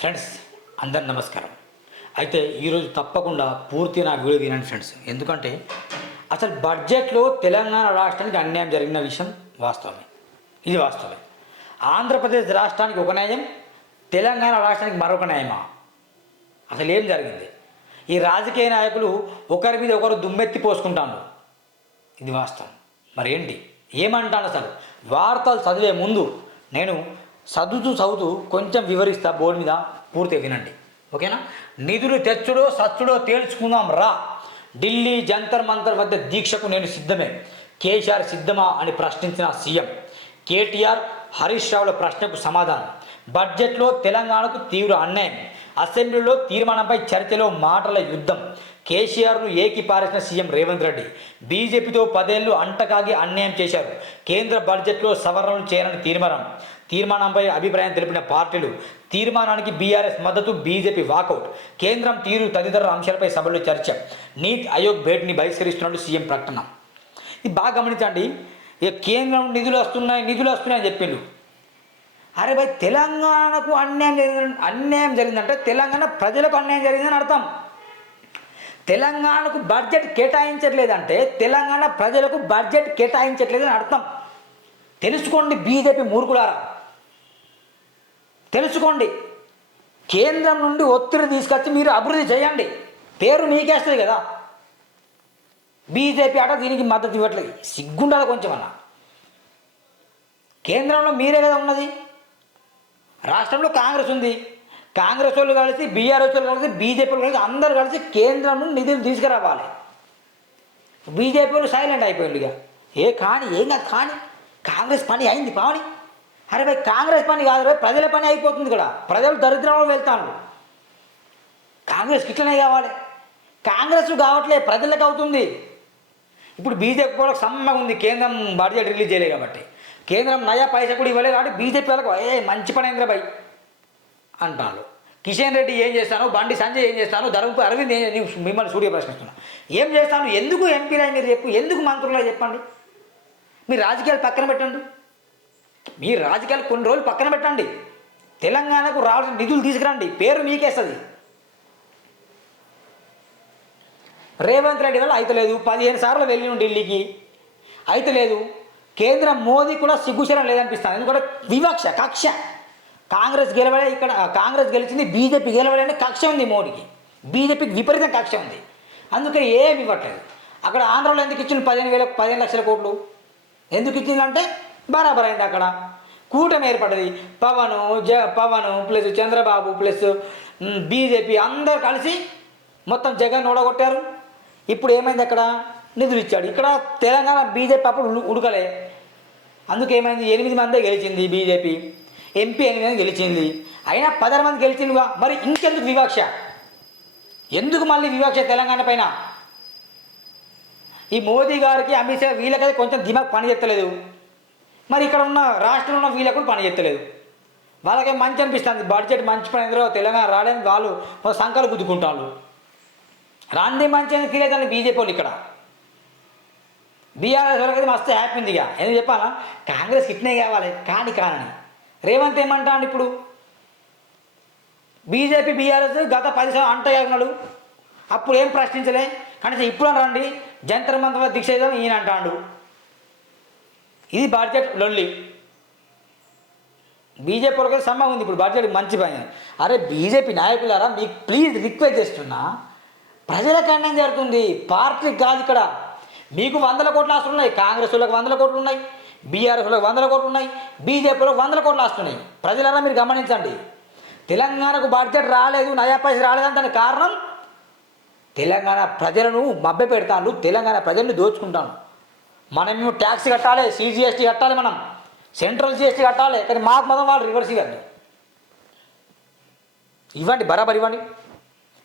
Friends అందరు నమస్కారం. అయితే ఈరోజు తప్పకుండా పూర్తి నా వీడియో వినండి ఫ్రెండ్స్. ఎందుకంటే అసలు బడ్జెట్లో తెలంగాణ రాష్ట్రానికి అన్యాయం జరిగిన విషయం వాస్తవమే. ఇది వాస్తవమే. ఆంధ్రప్రదేశ్ రాష్ట్రానికి ఒక న్యాయం, తెలంగాణ రాష్ట్రానికి మరొక న్యాయమా? అసలు ఏం జరిగింది? ఈ రాజకీయ నాయకులు ఒకరి మీద ఒకరు దుమ్మెత్తి పోసుకుంటాను. ఇది వాస్తవం. మరి ఏంటి ఏమంటాను? అసలు వార్తలు చదివే ముందు నేను చదువుతూ కొంచెం వివరిస్తా. బోర్డు మీద పూర్తిగా వినండి, ఓకేనా? నిధులు తెచ్చుడో సచ్చుడో తేల్చుకుందాం రా. ఢిల్లీ జంతర్ మంతర్ వద్ద దీక్షకు నేను సిద్ధమే. కేసీఆర్ సిద్ధమా అని ప్రశ్నించిన సీఎం కేటీఆర్ హరీష్ రావుల ప్రశ్నకు సమాధానం. బడ్జెట్లో తెలంగాణకు తీవ్ర అన్యాయం. అసెంబ్లీలో తీర్మానంపై చర్చలో మాటల యుద్ధం. కేసీఆర్ను ఏకిపారేసిన సీఎం రేవంత్ రెడ్డి. బీజేపీతో 10 ఏళ్లు అంటకాగి అన్యాయం చేశారు. కేంద్ర బడ్జెట్లో సవరణలు చేయాలని తీర్మానంపై అభిప్రాయం తెలిపిన పార్టీలు. తీర్మానానికి బీఆర్ఎస్ మద్దతు, బీజేపీ వాకౌట్. కేంద్రం తీరు తదితర అంశాలపై సభలో చర్చ. నీతి ఆయోగ్ భేటీని బహిష్కరిస్తున్నట్టు సీఎం ప్రకటన. ఇది బాగా గమనించండి. ఇక కేంద్రం నిధులు వస్తున్నాయి అని చెప్పిండు. అరే భయ్, తెలంగాణకు అన్యాయం జరిగిందంటే తెలంగాణ ప్రజలకు అన్యాయం జరిగిందని అర్థం. తెలంగాణకు బడ్జెట్ కేటాయించట్లేదంటే తెలంగాణ ప్రజలకు బడ్జెట్ కేటాయించట్లేదని అర్థం. తెలుసుకోండి బీజేపీ మూర్ఖులారా, తెలుసుకోండి. కేంద్రం నుండి ఒత్తిడి తీసుకొచ్చి మీరు అభివృద్ధి చేయండి, పేరు మీకేస్తుంది కదా. బీజేపీ అట దీనికి మద్దతు ఇవ్వట్లేదు. సిగ్గుండాలి కొంచెం అన్న. కేంద్రంలో మీరే కదా ఉన్నది, రాష్ట్రంలో కాంగ్రెస్ ఉంది. కాంగ్రెస్ వాళ్ళు కలిసి, బీఆర్ఎస్ వాళ్ళు కలిసి, బీజేపీ వాళ్ళు కలిసి అందరు కలిసి కేంద్రం నుండి నిధులు తీసుకురావాలి. బీజేపీ వాళ్ళు సైలెంట్ అయిపోయింది. ఇక ఏం కాదు కానీ కాంగ్రెస్ పని అయింది పావని. అరే భాయ్, కాంగ్రెస్ పని కాదు రే, ప్రజల పని అయిపోతుంది ఇక్కడ. ప్రజలు దరిద్రంలో వెళ్తాను. కాంగ్రెస్కి ఇట్లనే కావాలి. కాంగ్రెస్ కావట్లే, ప్రజలకు అవుతుంది. ఇప్పుడు బీజేపీ కూడా సమ్మగా ఉంది, కేంద్రం బడ్జెట్ రిలీజ్ చేయలేదు కాబట్టి. కేంద్రం నయా పైసా కూడా ఇవ్వలేదు కాబట్టి బీజేపీ వాళ్ళకు మంచి పని అయిందిరా భయ్ అంటాను. కిషన్ రెడ్డి ఏం చేస్తాను, బండి సంజయ్ ఏం చేస్తాను, ధర్మపురి అరవింద్ మిమ్మల్ని సూర్య ప్రశ్నిస్తున్నా. ఏం చేస్తాను? ఎందుకు ఎంపీలై మీరు చెప్పు, ఎందుకు మంత్రులు చెప్పండి. మీరు రాజకీయాలు పక్కన పెట్టండి. మీరు రాజకీయాలు కొన్ని రోజులు పక్కన పెట్టండి. తెలంగాణకు రావాల్సిన నిధులు తీసుకురండి, పేరు మీకేస్తుంది. రేవంత్ రెడ్డి వల్ల అయితలేదు. 15 సార్లు వెళ్ళి ఢిల్లీకి, అయితలేదు. కేంద్రం మోదీ కూడా సిగ్గుశరం లేదనిపిస్తాను. ఎందుకంటే వివక్ష, కక్ష. కాంగ్రెస్ గెలవలే, ఇక్కడ కాంగ్రెస్ గెలిచింది, బీజేపీ గెలవలేని కక్ష ఉంది మోడీకి. బీజేపీకి విపరీతం కక్ష ఉంది. అందుకని ఏమి ఇవ్వట్లేదు. అక్కడ ఆంధ్రలో ఎందుకు ఇచ్చింది 15 లక్షల కోట్లు? ఎందుకు ఇచ్చిందంటే బరాబర్ అయింది. అక్కడ కూటమి ఏర్పడ్డది. Pawan plus Chandrababu plus BJP అందరు కలిసి మొత్తం జగన్ ఓడగొట్టారు. ఇప్పుడు ఏమైంది? అక్కడ నిధులు ఇచ్చాడు. ఇక్కడ తెలంగాణ బీజేపీ అప్పుడు ఉడకలే. అందుకేమైంది? 8 మందే గెలిచింది బీజేపీ. ఎంపీ 8 మంది గెలిచింది. అయినా 16 మంది గెలిచిందిగా. మరి ఇంకెందుకు వివక్ష? ఎందుకు మళ్ళీ వివక్ష తెలంగాణ పైన? ఈ మోదీ గారికి, అమిత్ షా వీళ్ళకైతే కొంచెం దిమాగ్ పని చేస్తలేదు. మరి ఇక్కడ ఉన్న రాష్ట్రంలో ఉన్న వీళ్ళకు కూడా పని చేస్తలేదు. వాళ్ళకే మంచి అనిపిస్తుంది. బడ్జెట్ మంచి పని ఎందులో తెలంగాణ రావడానికి వాళ్ళు సంకలు గుద్దుకుంటారు. రాంది మంచి అని ఫీల్ అవుతాను బీజేపీ వాళ్ళు. ఇక్కడ బీఆర్ఎస్ వాళ్ళకైతే మస్తు హ్యాపీ ఉంది. ఇక ఎందుకు చెప్పాలా? కాంగ్రెస్ ఇట్నే కావాలి కానని రేవంత్ ఏమంటాడు ఇప్పుడు? బీజేపీ బీఆర్ఎస్ గత 10 సంవత్సరాలు అంటగలిగినాడు. అప్పుడు ఏం ప్రశ్నించలే. కనీసం ఇప్పుడు రండి జంతర్ మంతర్ దీక్ష చేద్దాం ఈయన అంటాడు. ఇది బడ్జెట్ లొల్లి. బీజేపీ వాళ్ళకి సమ్మగా ఉంది ఇప్పుడు బడ్జెట్ మంచి పని. అరే బీజేపీ నాయకులారా, మీకు ప్లీజ్ రిక్వెస్ట్ చేస్తున్నా, ప్రజలకు అన్యాయం జరుగుతుంది, పార్టీకి కాదు. ఇక్కడ మీకు 100 కోట్ల ఆస్తులు ఉన్నాయి. కాంగ్రెస్ వాళ్ళకి 100 కోట్లు ఉన్నాయి, బీఆర్ఎస్ వాళ్ళకి 100 కోట్లు ఉన్నాయి, బీజేపీ వాళ్ళకి 100 కోట్ల ఆస్తులు ఉన్నాయి. ప్రజలారా మీరు గమనించండి. తెలంగాణకు బడ్జెట్ రాలేదు, నయా పైసలు రాలేదంటే కారణం తెలంగాణ ప్రజలను మభ్య పెడతాను, తెలంగాణ ప్రజల్ని దోచుకుంటాను. మనమేమో ట్యాక్స్ కట్టాలి, CGST కట్టాలి, మనం సెంట్రల్ GST కట్టాలి. కానీ మాకు మొత్తం వాళ్ళు రివర్స్ ఇవ్వండి, బరాబర్ ఇవ్వండి.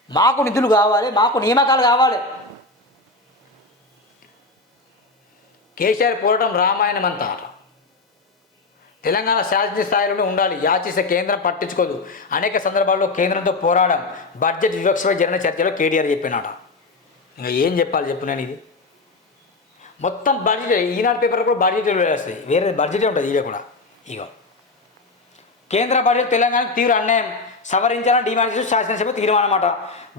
మాకు నిధులు కావాలి, మాకు నియామకాలు కావాలి. కేసీఆర్ పోరాటం రామాయణం అంతా. తెలంగాణ శాసన స్థాయిలోనే ఉండాలి, యాచిస్తే కేంద్రం పట్టించుకోదు. అనేక సందర్భాల్లో కేంద్రంతో పోరాడం. బడ్జెట్ వివక్షపై జరిగిన చర్చలో కేటీఆర్ చెప్పినాట. ఇంకా ఏం చెప్పాలి చెప్పు నేను? ఇది మొత్తం బడ్జెట్. ఈనాడు పేపర్ కూడా బడ్జెట్ వస్తాయి, వేరే బడ్జెటే ఉంటుంది. ఇదే కూడా ఇగో కేంద్ర బడ్జెట్ తెలంగాణకు తీవ్ర అన్యాయం. సవరించాలని డిమాండ్ చేస్తూ శాసనసభ తీర్మానం అన్నమాట.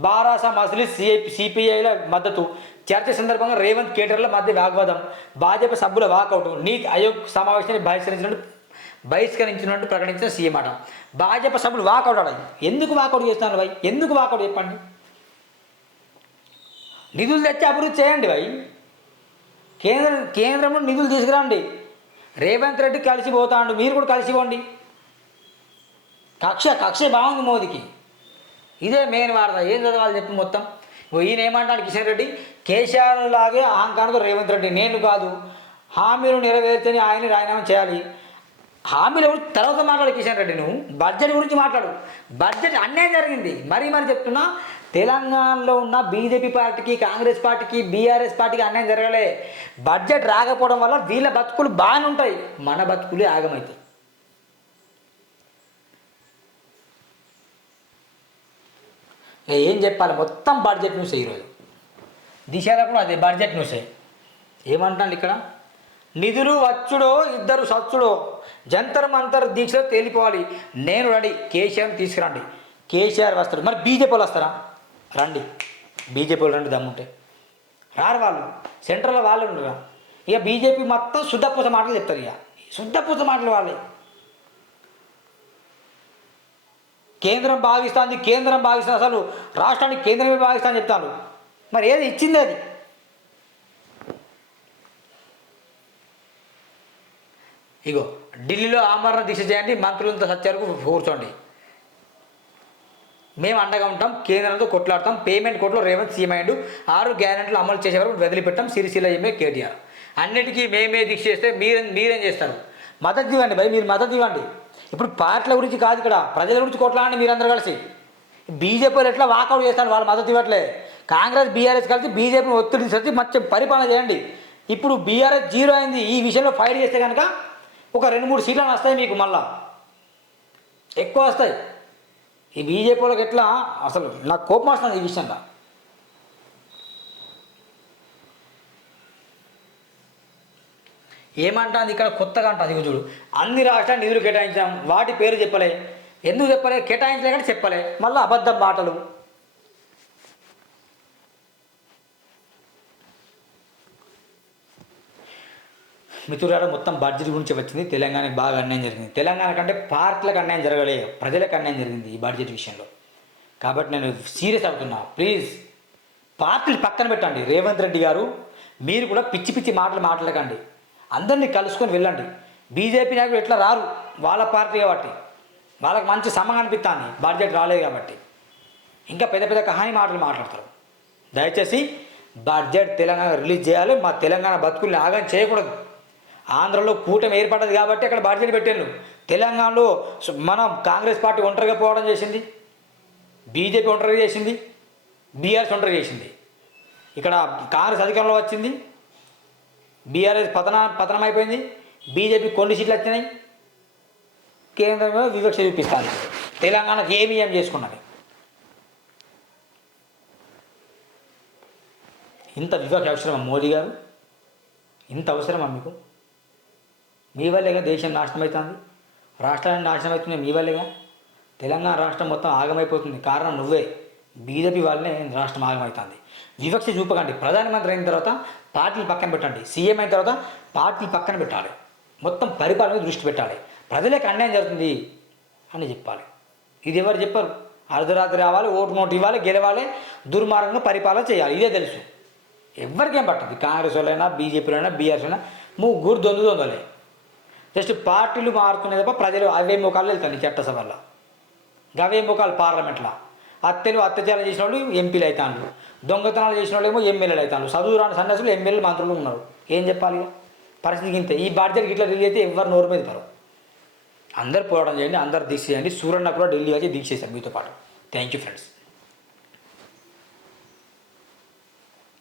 బారాస మజ్లిస్ సిపిఐల మద్దతు. చర్చ సందర్భంగా రేవంత్ కేటర్ల మధ్య వాగ్వాదం. భాజపా సభ్యుల వాకౌట్. నీతి ఆయోగ్ సమావేశాన్ని బహిష్కరించినట్టు ప్రకటించిన సీఎం అట. భాజపా సభ్యులు వాకౌట్ అడ. ఎందుకు వాకౌట్ చేస్తున్నారు భయ్? ఎందుకు వాకౌట్ చెప్పండి? నిధులు తెచ్చి అభివృద్ధి చేయండి భయ్. కేంద్రంలో నిధులు తీసుకురండి. రేవంత్ రెడ్డి కలిసిపోతాడు, మీరు కూడా కలిసిపోండి. కక్ష బాగుంది మోదీకి. ఇదే మెయిన్ వార్త. ఏం చదవాలి చెప్పి మొత్తం. ఈయన ఏమంటాడు కిషన్ రెడ్డి, కేసీఆర్ లాగే అహంకారంతో రేవంత్ రెడ్డి, నేను కాదు హామీలు నెరవేర్చని ఆయన రాజీనామా చేయాలి. హామీల గురించి తర్వాత మాట్లాడు కిషన్ రెడ్డి. నువ్వు బడ్జెట్ గురించి మాట్లాడు. బడ్జెట్ అన్యాయం జరిగింది. మరీ చెప్తున్నా, తెలంగాణలో ఉన్న బీజేపీ పార్టీకి, కాంగ్రెస్ పార్టీకి, బీఆర్ఎస్ పార్టీకి అన్యాయం జరగలే. బడ్జెట్ రాకపోవడం వల్ల వీళ్ళ బతుకులు బాగానే ఉంటాయి, మన బతుకులే ఆగమవుతాయి. ఏం చెప్పాలి? మొత్తం బడ్జెట్ న్యూసే ఈరోజు. దిశలో కూడా అదే బడ్జెట్ న్యూసే. ఏమంటాను ఇక్కడ, నిధులు వచ్చుడో ఇద్దరు సచ్చుడో, జంతర్ మంతర్ దీక్షలో తేలిపోవాలి. నేను రెడీ, కేసీఆర్ని తీసుకురండి. కేసీఆర్ వస్తారు, మరి బీజేపీ వాళ్ళు వస్తారా? రండి, బీజేపీ వాళ్ళు రండి, దమ్ముంటే. రారు వాళ్ళు, సెంట్రల్లో వాళ్ళు ఉండరా. ఇక బీజేపీ మొత్తం శుద్ధపూస మాటలు చెప్తారు. ఇక శుద్ధపూస మాటలు వాళ్ళే. కేంద్రం భావిస్తుంది, అసలు రాష్ట్రానికి కేంద్రమే భావిస్తాను చెప్తాను. మరి ఏది ఇచ్చింది అది? ఇగో ఢిల్లీలో ఆమరణ దీక్ష చేయండి, మంత్రులతో సత్యాలకు కూర్చోండి, మేము అండగా ఉంటాం, కేంద్రంతో కొట్లాడతాం, పేమెంట్ కోర్టులో రేవంత్ సీఎం అయ్యాడు, 6 గ్యారెంటీలు అమలు చేసే వరకు వదిలిపెట్టాం, సిరిసిల్ల ఎంఏ కేటీఆర్. అన్నిటికీ మేమే దీక్ష చేస్తే మీరేం చేస్తారు? మద్దతు ఇవ్వండి భయ్, మీరు మద్దతు ఇవ్వండి. ఇప్పుడు పార్టీల గురించి కాదు, ఇక్కడ ప్రజల గురించి కొట్లాడండి మీరందరూ కలిసి. బీజేపీలు ఎట్లా వాకౌట్ చేస్తారు, వాళ్ళు మద్దతు ఇవ్వట్లే. కాంగ్రెస్ బీఆర్ఎస్ కలిసి బీజేపీని ఒత్తిడి చేసి మంచి పరిపాలన చేయండి. ఇప్పుడు బీఆర్ఎస్ 0 అయింది. ఈ విషయంలో ఫైట్ చేస్తే కనుక ఒక 2-3 సీట్లను వస్తాయి మీకు, మళ్ళా ఎక్కువ వస్తాయి. ఈ బీజేపీ వాళ్ళకి ఎట్లా, అసలు నాకు కోపం వస్తుంది ఈ విషయంలో. ఏమంటుంది ఇక్కడ కొత్తగా అంటుంది చూడు, అన్ని రాష్ట్రాలు నిధులు కేటాయించాం, వాటి పేరు చెప్పలే. ఎందుకు చెప్పలే? కేటాయించలే కానీ చెప్పలే. మళ్ళీ అబద్ధం మాటలు. మిత్రులారా, మొత్తం బడ్జెట్ గురించి వచ్చింది. తెలంగాణకి బాగా అన్యాయం జరిగింది. తెలంగాణ కంటే పార్టీలకు అన్యాయం జరగలే, ప్రజలకు అన్యాయం జరిగింది ఈ బడ్జెట్ విషయంలో. కాబట్టి నేను సీరియస్ అవుతున్నా. ప్లీజ్ పార్టీలు పక్కన పెట్టండి. రేవంత్ రెడ్డి గారు, మీరు కూడా పిచ్చి మాటలు మాట్లాడకండి. అందరినీ కలుసుకొని వెళ్ళండి. బీజేపీ నాయకులు ఎట్లా రారు, వాళ్ళ పార్టీ కాబట్టి వాళ్ళకి మంచి సమంగా అనిపిస్తుంది. బడ్జెట్ రాలేదు కాబట్టి ఇంకా పెద్ద కహాని మాటలు మాట్లాడతారు. దయచేసి బడ్జెట్ తెలంగాణ రిలీజ్ చేయాలి. మా తెలంగాణ బతుకుల్ని ఆగం చేయకూడదు. ఆంధ్రలో కూటమి ఏర్పడ్డది కాబట్టి అక్కడ బడ్జెట్ పెట్టాను. తెలంగాణలో మనం కాంగ్రెస్ పార్టీ ఒంటరిగా పోవడం చేసింది, బీజేపీ ఒంటరిగా చేసింది, బీఆర్ఎస్ ఒంటరిగా చేసింది. ఇక్కడ కాంగ్రెస్ అధికారంలో వచ్చింది, బీఆర్ఎస్ పతనం అయిపోయింది, బీజేపీ కొన్ని సీట్లు వచ్చినాయి, కేంద్రంలో వివక్ష చూపిస్తుంది. తెలంగాణకు ఏం చేసుకున్నది? ఇంత వివక్ష అవసరమా మోదీ గారు? ఇంత అవసరమా మీకు? మీ వల్లేగా దేశం నాశనం అవుతుంది, రాష్ట్రాన్ని నాశనం అవుతుంది మీ వల్లేగా. తెలంగాణ రాష్ట్రం మొత్తం ఆగమైపోతుంది, కారణం నువ్వే. బీజేపీ వాళ్ళనే రాష్ట్రం ఆగమవుతుంది. వివక్ష చూపకండి. ప్రధానమంత్రి అయిన తర్వాత పార్టీలు పక్కన పెట్టండి, సీఎం అయిన తర్వాత పార్టీలు పక్కన పెట్టాలి, మొత్తం పరిపాలన మీద దృష్టి పెట్టాలి. ప్రజలకు అన్యాయం జరుగుతుంది అని చెప్పాలి. ఇది ఎవరు చెప్పరు? అర్ధరాత్రి రావాలి, ఓటు ఇవ్వాలి, గెలవాలి, దుర్మార్గంగా పరిపాలన చేయాలి. ఇదే తెలుసు. ఎవరికేం పట్టదు. కాంగ్రెస్ వాళ్ళైనా, బీజేపీలైనా, బీఆర్ఎస్ అయినా ముగ్గురు దొందలే. జస్ట్ పార్టీలు మారుతున్నాయి తప్ప ప్రజలు అవే ముఖాలు వెళ్తాయి చట్టసభల్లో, అవే ముఖాలు పార్లమెంట్లో. అత్యాచారం చేసిన వాళ్ళు ఎంపీలు అవుతాను, దొంగతనాలు చేసిన వాళ్ళు ఏమో ఎమ్మెల్యేలు అవుతాను, చదువు రాని సన్యాసులు ఎమ్మెల్యేలు మంత్రులు ఉన్నారు. ఏం చెప్పాలి పరిస్థితి? ఇంతే. ఈ బడ్జెట్ ఇట్లా రిలీజ్ అయితే ఎవరు నోరు మీద పడరు. అందరు పోరాటం చేయండి, అందరు దీక్ష చేయండి. సూర్యన్న కూడా ఢిల్లీ వచ్చి దీక్ష చేశారు మీతో పాటు. Thank you friends.